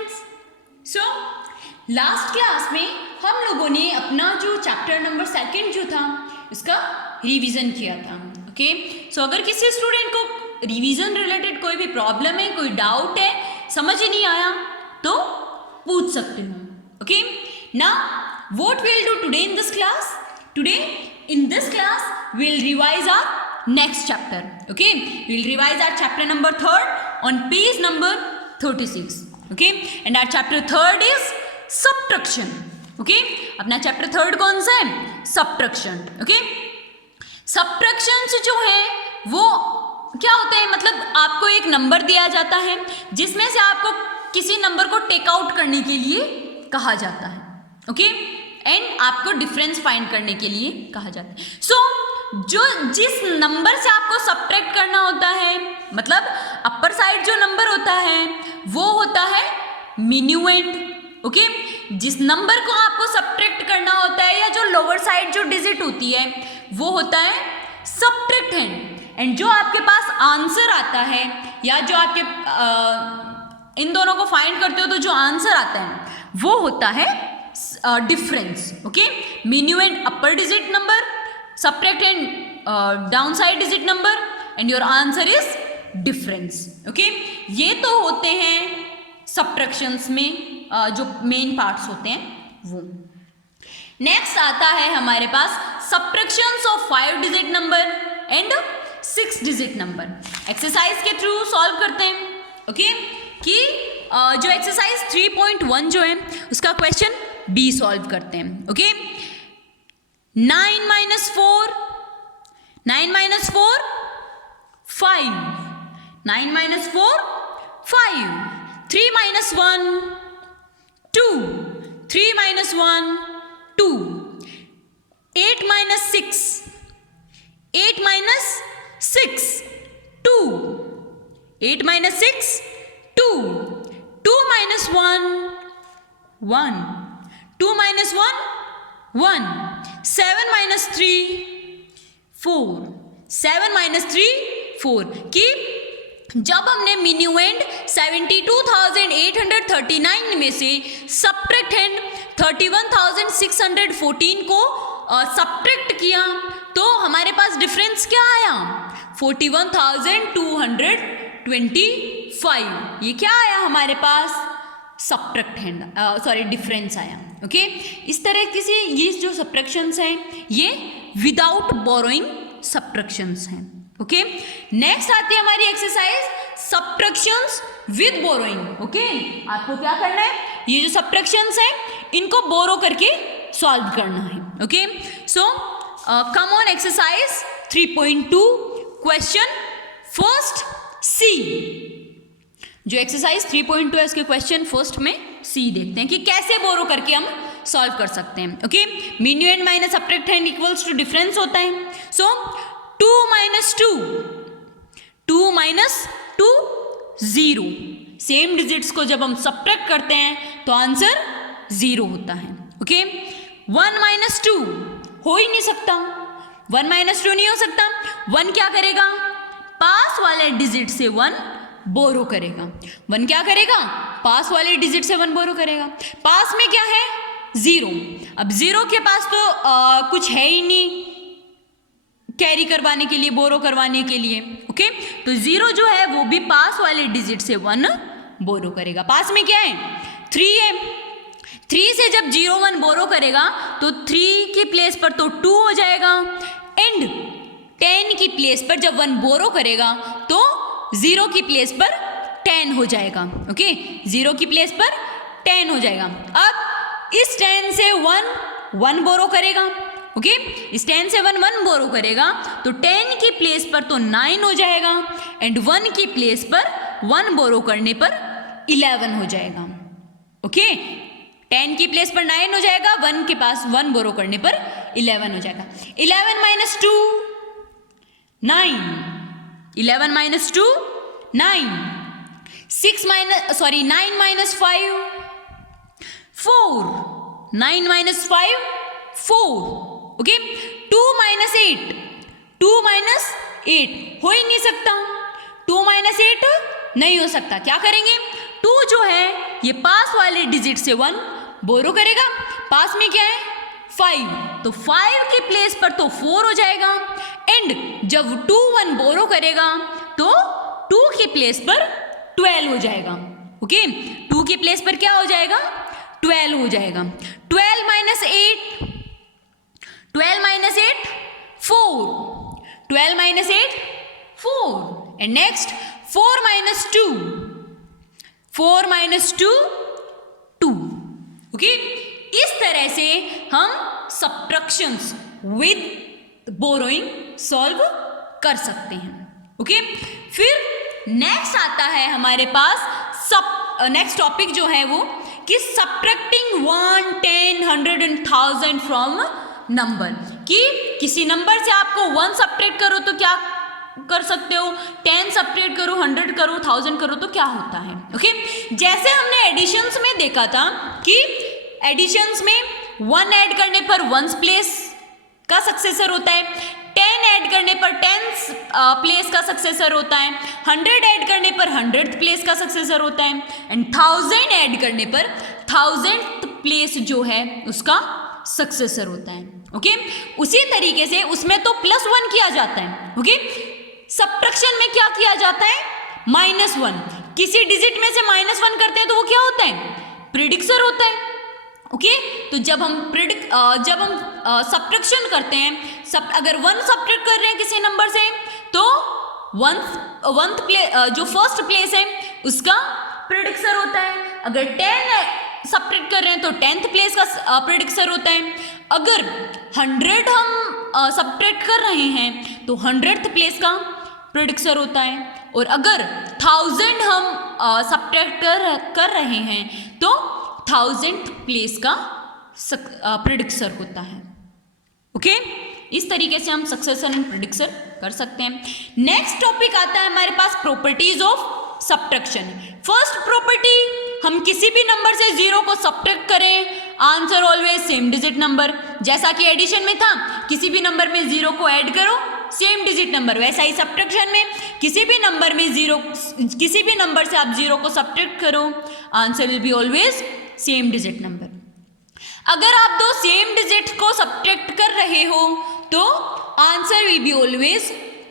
Students, so last class में हम लोगों ने अपना जो चैप्टर नंबर 2 जो था उसका रिवीजन किया था. ओके, सो अगर किसी स्टूडेंट को रिवीजन रिलेटेड कोई भी प्रॉब्लम है, कोई डाउट है, समझ ही नहीं आया तो पूछ सकते हो. Okay, now what will do today in this class? Today in this class we'll revise our next chapter. Okay, we'll revise our chapter number 3 on page number 36. Okay, and our chapter 3 is subtraction. Okay, अपना chapter 3 कौन सा है? Subtraction. Okay, subtractions जो है वो क्या होते हैं, मतलब आपको एक नंबर दिया जाता है जिसमें से आपको किसी नंबर को टेक आउट करने के लिए कहा जाता है. ओके, एंड आपको डिफरेंस फाइंड करने के लिए कहा जाता है. सो जो जिस नंबर से आपको सब्ट्रैक्ट करना होता है, मतलब अपर साइड जो नंबर होता है वो होता है मिन्यूएंड. ओके, जिस नंबर को आपको सब्ट्रैक्ट करना होता है या जो लोअर साइड जो डिजिट होती है वो होता है सब्ट्रैक्टेंड. एंड जो आपके पास आंसर आता है या जो आपके इन दोनों को फाइंड करते हो तो जो आंसर आता है वो होता है difference. Okay, minuend upper digit number, subtrahend down side digit number, and your answer is difference. Okay, ये तो होते हैं सब्ट्रैक्शंस में जो मेन पार्ट्स होते हैं वो. नेक्स्ट आता है हमारे पास subtractions of 5 digit number and 6 digit number. Exercise के थ्रू सॉल्व करते हैं. ओके, कि जो एक्सरसाइज 3.1 जो है उसका क्वेश्चन बी सॉल्व करते हैं. Okay, 9 minus 4, 5. 9 minus 4, 5. 3 minus 1, 2. 3 minus 1, 2. 8 minus 6, 8 minus 6, 2. 8 minus 6, 2. 2 minus 1, 1. 2 minus 1, 1. 7 minus 3, 4. 7 minus 3, 4. कि जब हमने मिन्यूएंड 72,839 में से सब्ट्रैक्टेंड 31,614 को सब्ट्रैक्ट किया तो हमारे पास डिफरेंस क्या आया? 41,225. ये क्या आया हमारे पास? सब्ट्रैक्टेंड, सॉरी डिफरेंस आया. ओके, इस तरह की से ये जो सब्ट्रैक्शंस हैं ये विदाउट बोरोइंग सब्ट्रैक्शंस हैं. ओके, नेक्स्ट आती है हमारी exercise subtractions with borrowing. Okay, आपको क्या करना है, ये जो सब्ट्रैक्शंस हैं इनको बोरो करके सॉल्व करना है. Okay, so come on exercise 3.2 question first C. जो एक्सरसाइज 3.2 है उसके क्वेश्चन फर्स्ट में सी देखते हैं कि कैसे बोरो करके हम सॉल्व कर सकते हैं. Okay, minuend minus subtrahend equals to difference होता है. So 2 minus 2, 2 minus 2, 0. Same digits को जब हम सब्ट्रैक्ट करते हैं तो आंसर 0 होता है. ओके, 1 minus 2 हो ही नहीं सकता, 1 minus 2 नहीं हो सकता. 1 क्या करेगा? पास वाले डिजिट से 1 बोरो करेगा. 1 क्या करेगा? पास वाले डिजिट से 1 बोरो करेगा. पास में क्या है? 0. अब 0 के पास तो कुछ है ही नहीं कैरी करवाने के लिए, बोरो करवाने के लिए. ओके, तो 0 जो है वो भी पास वाले डिजिट से 1 बोरो करेगा. पास में क्या है? 3 है. 3 से जब 0 1 बोरो करेगा तो 3 की प्लेस पर तो 2 हो जाएगा, एंड 10 की प्लेस पर जब 1 बोरो करेगा तो 0 की प्लेस पर 10 हो जाएगा. ओके, 0 की प्लेस पर 10 हो जाएगा. अब इस 10 से 1 बोरो करेगा. ओके, इस 10 से 1 बोरो करेगा तो 10 की प्लेस पर तो 9 हो जाएगा, एंड 1 की प्लेस पर 1 बोरो करने पर 11 हो जाएगा. ओके, 10 की प्लेस पर 9 हो जाएगा, 1 के पास 1 बोरो करने पर 11 हो जाएगा. 11 minus 2, 9. 11 minus 2, 9. 9 minus 5, 4. 9 minus 5, 4. Okay, 2 minus 8, 2 minus 8 हो ही नहीं सकता. 2 minus 8 नहीं हो सकता. क्या करेंगे? 2 जो है ये पास वाले डिजिट से 1 बोरो करेगा, पास में क्या है 5, तो 5 के प्लेस पर तो 4 हो जाएगा, एंड जब 2 1 बोरो करेगा तो 2 के प्लेस पर 12 हो जाएगा। ओके, 2 के प्लेस पर क्या हो जाएगा 12 हो जाएगा। 12 minus 8 4, 12 minus 8 4, and next 4 minus 2 2। Okay, इस तरह से हम सब्ट्रैक्शंस विद बोरोइंग सॉल्व कर सकते हैं। ओके, फिर नेक्स्ट आता है हमारे पास नेक्स्ट टॉपिक जो है वो कि सब्ट्रैक्टिंग 1 10 100 and 1000 फ्रॉम नंबर, कि किसी नंबर से आपको 1 सब्ट्रैक्ट करो तो क्या कर सकते हो, 10 सब्ट्रैक्ट करो, 100 करो, 1000 करो तो क्या होता है। ओके, जैसे हमने एडिशंस में देखा था कि एडिशंस में 1 ऐड करने पर 1 प्लेस का सक्सेसर होता है, 10 ऐड करने पर 10 प्लेस का सक्सेसर होता है, 100 ऐड करने पर 100th प्लेस का सक्सेसर होता है, एंड 1000 ऐड करने पर 1000th प्लेस जो है उसका सक्सेसर होता है। ओके, उसी तरीके से उसमें तो +1 किया जाता है। ओके, सब्ट्रैक्शन में क्या किया जाता है -1, किसी डिजिट में से -1 करते हैं तो वो क्या होता है प्रिडिक्सर होता है। ओके, तो जब हम सब्ट्रैक्शन करते हैं, अगर 1 सब्ट्रैक्ट कर रहे हैं किसी नंबर से तो 1th प्लेस जो फर्स्ट प्लेस है उसका प्रिडिक्सर होता है, अगर 10 सब्ट्रैक्ट कर रहे हैं तो 10th प्लेस का प्रिडिक्सर होता है, अगर 100 हम सब्ट्रैक्ट कर रहे हैं तो 100th प्लेस का प्रिडिक्सर होता है, और अगर 1000 हम सब्ट्रैक्ट कर रहे हैं तो 1000th प्लेस का प्रिडिक्सर होता है। ओके, इस तरीके से हम सक्सेसर एंड प्रिडिक्सर कर सकते हैं। नेक्स्ट टॉपिक आता है हमारे पास properties of subtraction. First property, हम किसी भी नंबर से 0 को सब्ट्रैक्ट करें, answer always same digit number. जैसा कि एडिशन में था, किसी भी नंबर में 0 को ऐड करो सेम डिजिट नंबर, वैसा ही सब्ट्रैक्शन में किसी भी नंबर से आप 0 को सब्ट्रैक्ट करो, answer will be always same digit number. अगर आप दो सेम डिजिट को सब्ट्रैक्ट कर रहे हो तो आंसर विल बी ऑलवेज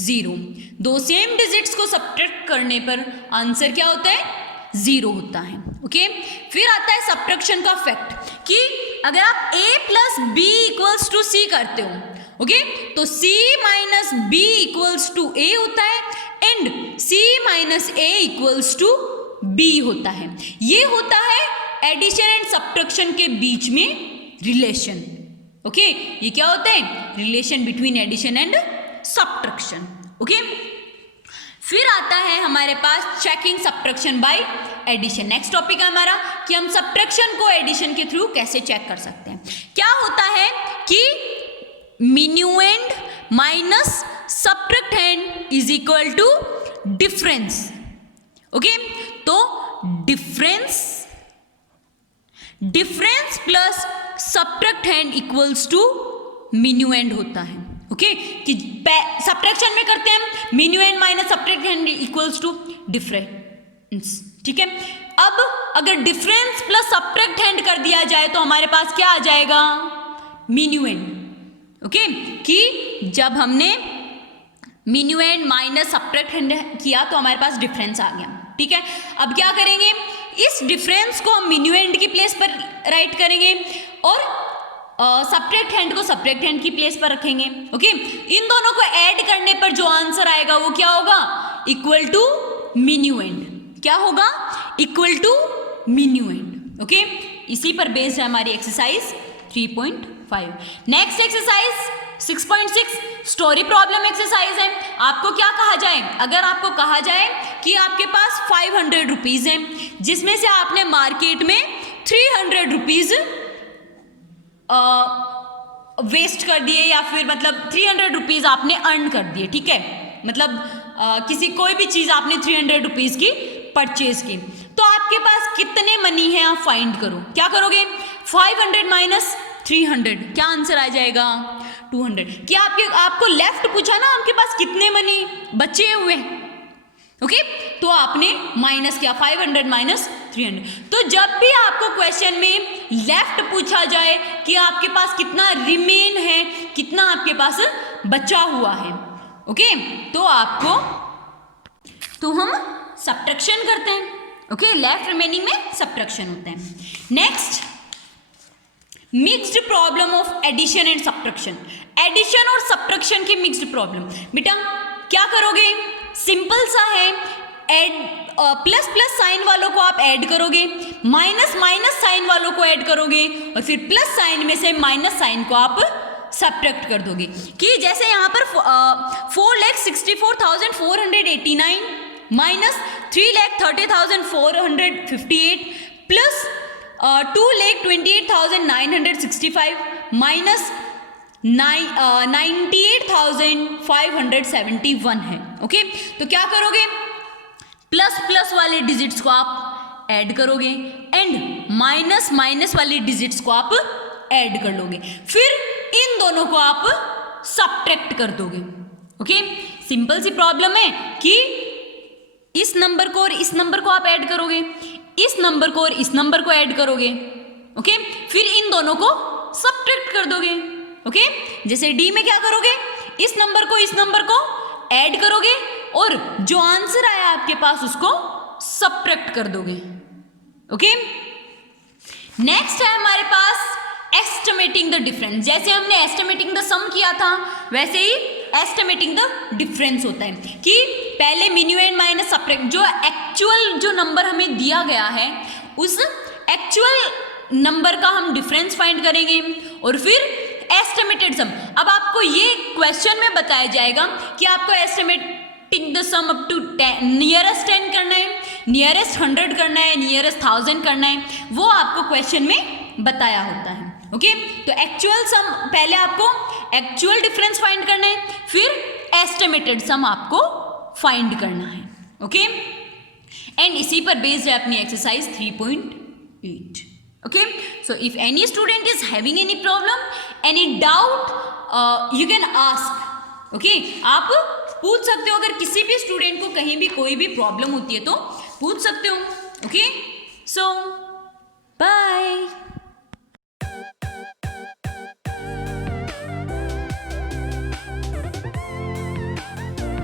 0। दो सेम डिजिट्स को सब्ट्रैक्ट करने पर आंसर क्या होता है 0 होता है। ओके, फिर आता है सब्ट्रैक्शन का फैक्ट कि अगर आप a plus B equals to C करते हो, ओके, तो c minus B equals to a होता है, and c minus a equals to b होता है। ये होता है एडिशन एंड सब्ट्रैक्शन के बीच में रिलेशन। ओके, ये क्या होता है relation between addition and subtraction. Okay, फिर आता है हमारे पास checking subtraction by addition. Next topic है हमारा कि हम सब्ट्रैक्शन को एडिशन के थ्रू कैसे चेक कर सकते हैं। क्या होता है कि minuend minus subtrahend is equal to difference. Okay, तो difference plus subtrahend equals to minuend होता है। ओके, कि सब्ट्रैक्शन में करते हैं minuend minus subtrahend equals to difference. ठीक है, अब अगर डिफरेंस प्लस सब्ट्रैक्टेंड कर दिया जाए तो हमारे पास क्या आ जाएगा मिन्यूएंड। ओके, कि जब हमने मिन्यूएंड माइनस सब्ट्रैक्टेंड किया तो हमारे पास डिफरेंस आ गया। ठीक है, अब क्या करेंगे, इस डिफरेंस को हम मिन्यूएंड की प्लेस पर राइट करेंगे और सब्ट्रैक्टेंड को सब्ट्रैक्टेंड की प्लेस पर रखेंगे। ओके, इन दोनों को ऐड करने पर जो आंसर आएगा वो क्या होगा इक्वल टू मिन्यूएंड। क्या होगा इक्वल टू मिन्यूएंड। ओके, इसी पर बेस्ड है हमारी exercise 3.5। Next exercise 6.6 story problem exercise है। आपको क्या कहा जाए, अगर आपको कहा जाए कि आपके पास 500 रुपीज हैं जिसमें से आपने मार्केट में 300 रुपीज वेस्ट कर दिए, या फिर मतलब 300 रुपीज आपने अर्न कर दिए। ठीक है, मतलब किसी कोई भी चीज आपने 300 रुपीज की परचेज की, तो आपके पास कितने मनी है आप फाइंड करो। क्या करोगे 500 माइनस 300, क्या आंसर आ जाएगा 200। क्या आपको लेफ्ट पूछा ना आपके पास कितने मनी बचे हुए। ओके, तो आपने माइनस किया 500 माइनस 300। तो जब भी आपको क्वेश्चन में लेफ्ट पूछा जाए कि आपके पास कितना रिमेन है, कितना आपके पास बचा हुआ है, ओके, तो हम सब्ट्रैक्शन करते हैं, ओके, लेफ्ट रिमेनिंग में सब्ट्रैक्शन होता है। Next, mixed problem of addition and subtraction. Addition और सब्ट्रैक्शन की मिक्स्ड प्रॉब्लम, बेटा क्या करोगे, सिंपल सा है, प्लस प्लस साइन वालों को आप ऐड करोगे, माइनस माइनस साइन वालों को ऐड करोगे, और फिर प्लस साइन में से माइनस साइन को आप सब्ट्रैक्ट कर दोगे। कि जैसे यहाँ पर 4,64,489 माइनस 3,30,458 प्लस 2,28,965 माइनस 98,571 है, ओके। तो क्या करोगे, प्लस प्लस वाले डिजिट्स को आप ऐड करोगे एंड माइनस माइनस वाले डिजिट्स को आप ऐड कर लोगे, फिर इन दोनों को आप सब्ट्रैक्ट कर दोगे, ओके। सिंपल सी प्रॉब्लम है कि इस नंबर को और इस नंबर को आप ऐड करोगे, इस नंबर को और इस नंबर को ऐड करोगे, ओके, फिर इन दोनों को सब्ट्रैक्ट कर दोगे, ओके। जैसे डी में क्या करोगे, इस नंबर को इस नंबर को ऐड करोगे और जो आंसर आया आपके पास उसको सब्ट्रैक्ट कर दोगे, ओके। नेक्स्ट है हमारे पास एस्टिमेटिंग द डिफरेंस। जैसे हमने एस्टिमेटिंग द सम किया था वैसे ही एस्टिमेटिंग द डिफरेंस होता है कि पहले मिनिमम माइनस सब्ट्रैक्ट, जो एक्चुअल जो नंबर हमें दिया गया है उस एक्चुअल नंबर का हम डिफरेंस फाइंड करेंगे और फिर एस्टिमेटेड सम। अब आपको ये क्वेश्चन में बताया जाएगा कि आपको estimating the sum up to nearest 10 करना है, नियरेस्ट 100 करना है, नियरेस्ट 1000 करना है, वो आपको क्वेश्चन में बताया होता है, ओके। तो एक्चुअल सम, पहले आपको एक्चुअल डिफरेंस फाइंड करना है, फिर एस्टिमेटेड सम आपको फाइंड करना है, ओके। एंड इसी पर बेस्ड है अपनी exercise 3.8, okay. So if any student is having any problem, any doubt, you can ask, okay. आप पूछ सकते हो, अगर किसी भी स्टूडेंट को कहीं भी कोई भी प्रॉब्लम होती है तो पूछ सकते हो, okay. So bye.